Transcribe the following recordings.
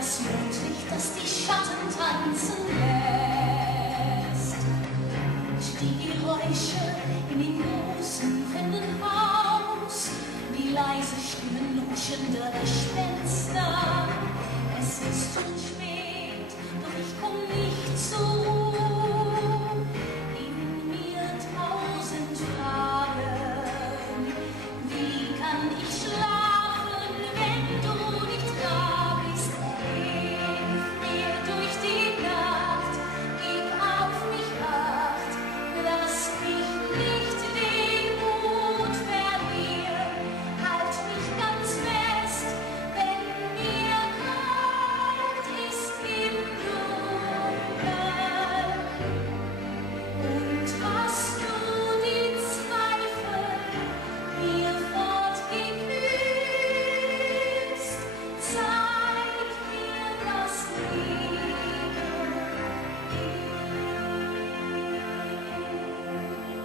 das Mondlicht, das die Schatten tanzen lässt. Die Geräusche in den großen fremden Haus, die leise Stimmen luschender Gespenster. Es ist schon spät, doch ich komm nicht zur Ruhe. In mir 1000 Fragen. Wie kann ich schlafen, wenn du nicht da bist? Hilf mir durch die Nacht, gib auf mich Acht, lass mich nicht den Mut verlieren. Halt mich ganz fest, wenn mir kalt ist im Dunkeln. Und hast du die Zweifel mir fortgeküsst, zeig mir das Leben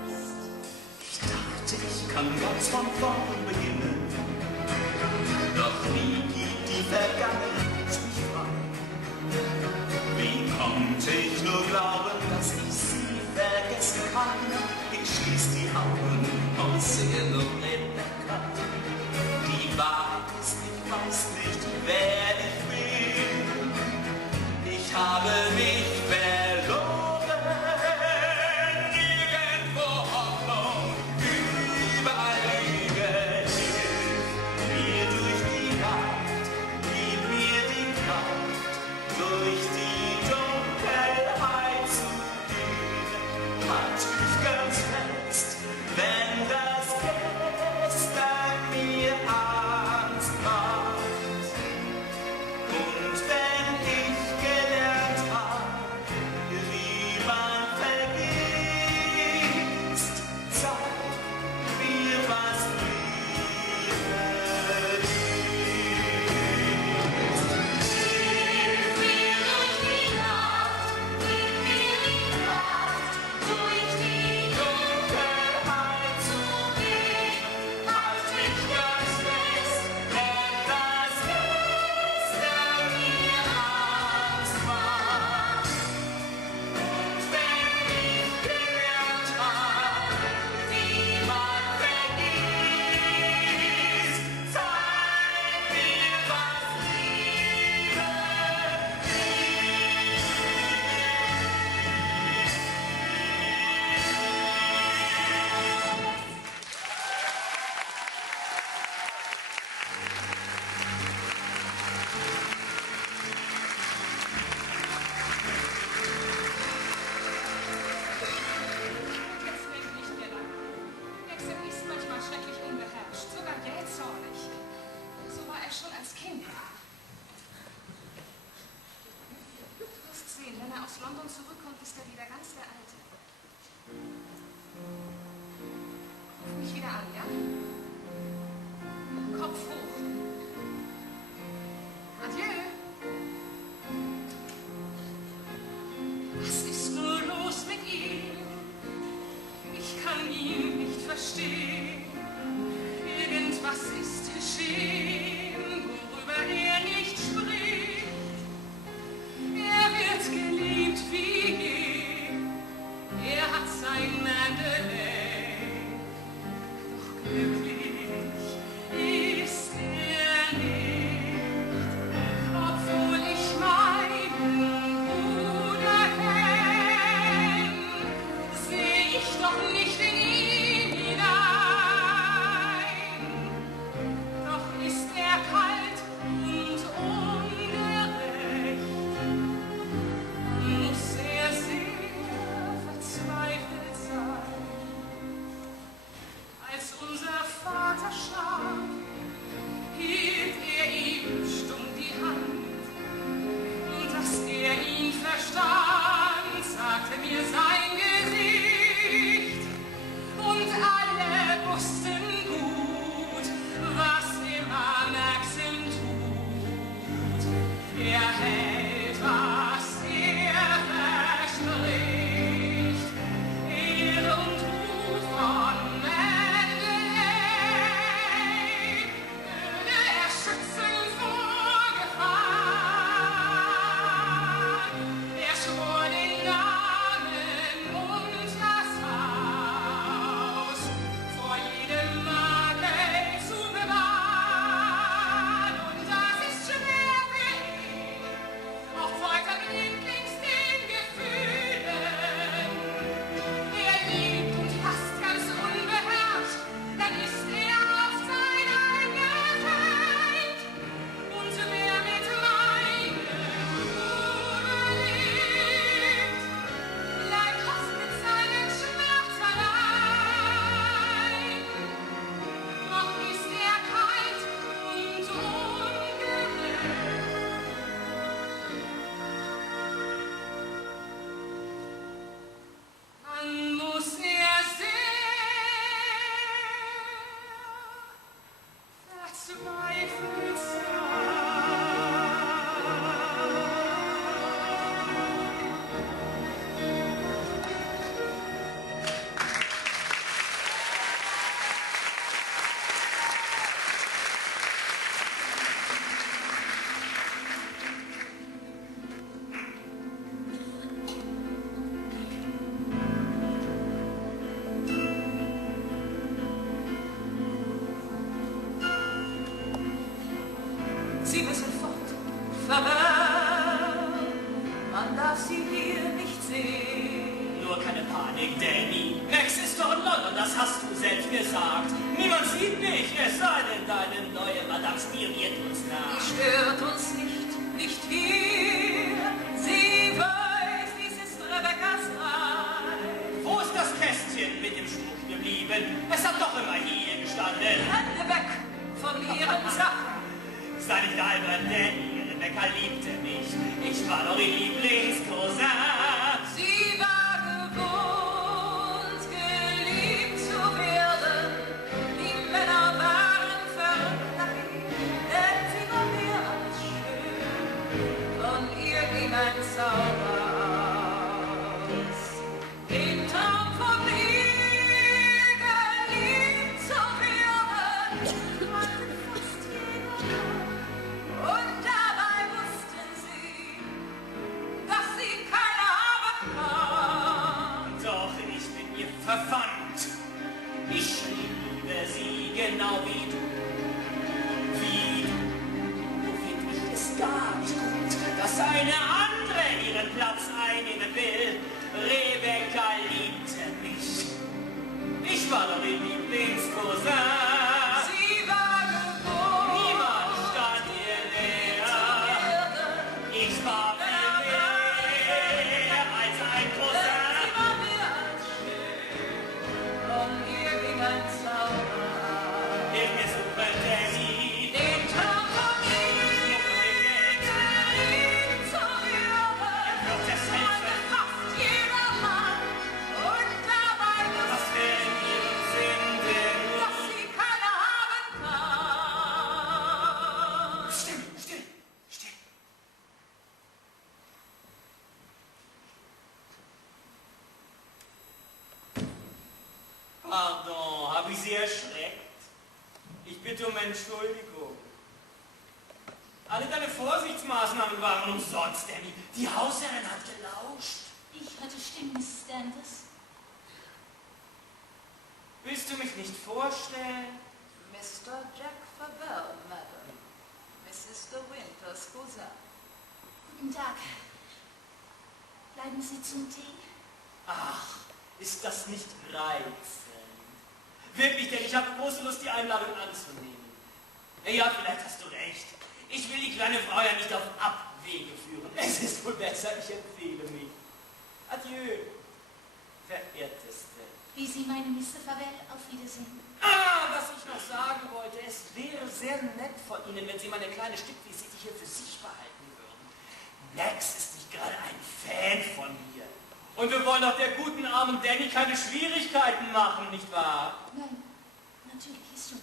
ist. Ich dachte, ich kann ganz von vorn beginnen, doch nie gibt die Vergangenheit mich frei. Wie konnte ich nur glauben, dass ich sie vergessen kann? Ich schließ die Augen und sehe nur Rebecca. Die Wahrheit ist, ich weiß nicht, wer ich bin. Ich habe mich verloren, nirgendwo Hoffnung, überall Lüge. Hilf mir durch die Nacht, gib mir die Kraft, durch die Dunkelheit zu gehen. Halt mich ganz fest, wenn das Gestern mir Angst macht. Und wenn ich gelernt hab, wie man vergisst, zeig mir, was Liebe ist. Hilf mir durch die Nacht, gib mir die Kraft, durch die Dunkelheit zu gehen, halt mich ganz fest, wenn das Gestern mir Angst macht. Und wenn ich gelernt hab, wie man vergisst, zeig mir, was Liebe Jetzt denkt nicht mehr lang. Wechsel ist manchmal schrecklich unbeherrscht, sogar jähzornig. So war er schon als Kind. Du wirst sehen, wenn er aus London zurückkommt, ist er wieder ganz der Alte. Ruf mich wieder an, ja? Kopf hoch. Adieu. Was ist nur los mit ihm? Ich kann ihn nicht verstehen. Irgendwas ist geschehen, worüber er nicht spricht. Er wird geliebt wie je. Er hat sein Mandalay. Doch glücklich ist er nicht, obwohl ich meinen Bruder kenn, seh ich doch nicht in ihn hinein. Doch ist er kalt und ungerecht, muss er sehr verzweifelt sein. Als unser Vater starb, hielt er ihm stumm die Hand. Und dass er ihn verstand, sagte mir sein Gesicht. Und alle wussten gut, was immer Maxim tut. Er hält, was er verspricht. Ehre und Ruhm von Mandalay würde er schützen vor Gefahr. Ihre Rebecca liebte mich. Ich war doch ihr Lieblingscousin. Sie war gewohnt, geliebt zu werden. Die Männer waren verrückt nach ihr, denn sie war mehr als schön. Von ihr ging ein Zauber aus. Den Traum von ihr geliebt zu werden, hatte fast jeder. Und dabei wussten sie, dass sie keine haben kann. Doch ich bin ihr verwandt. Ich liebe sie genau wie du. Wie du. Nur finde ich es gar nicht gut, dass eine andere ihren Platz einnehmen will. Rebecca liebte mich. Ich war doch ihr Lieblingscousin. Sie war gewohnt, Niemand stand ihr näher. Ich war viel mehr als ein sie Cousin. war mehr als schön. Von ihr ging ein Zauber aus. Hilf mir suchen, Danny. Den Traum von ihr geliebt zu werden, Wird es wollte helfen? fast jeder Mann. Und dabei Was wussten wir in ihrem Sinn denn? dass sie keine haben kann. Still, still, still. Pardon, habe ich Sie erschreckt? Ich bitte um Entschuldigung. Alle deine Vorsichtsmaßnahmen waren umsonst, Danny. Die Hausherrin hat gelauscht. Ich hörte Stimmen, Mrs. Danvers. Willst du mich nicht vorstellen? Mr. Jack Favell, Madam. Mrs. De Winters Cousin. Guten Tag. Bleiben Sie zum Tee? Ach, ist das nicht reizend? Wirklich, denn ich habe große Lust, die Einladung anzunehmen. Ja, vielleicht hast du recht. Ich will die kleine Frau ja nicht auf Abwege führen. Es ist wohl besser, ich empfehle mich. Adieu, verehrteste. Wie Sie meinen, Mr. Favell, auf Wiedersehen. Ah, was ich noch sagen wollte, es wäre sehr nett von Ihnen, wenn Sie meine kleine Stückvisite hier für sich behalten würden. Max ist nicht gerade ein Fan von mir. Und wir wollen doch der guten armen Danny keine Schwierigkeiten machen, nicht wahr? Nein, natürlich schon.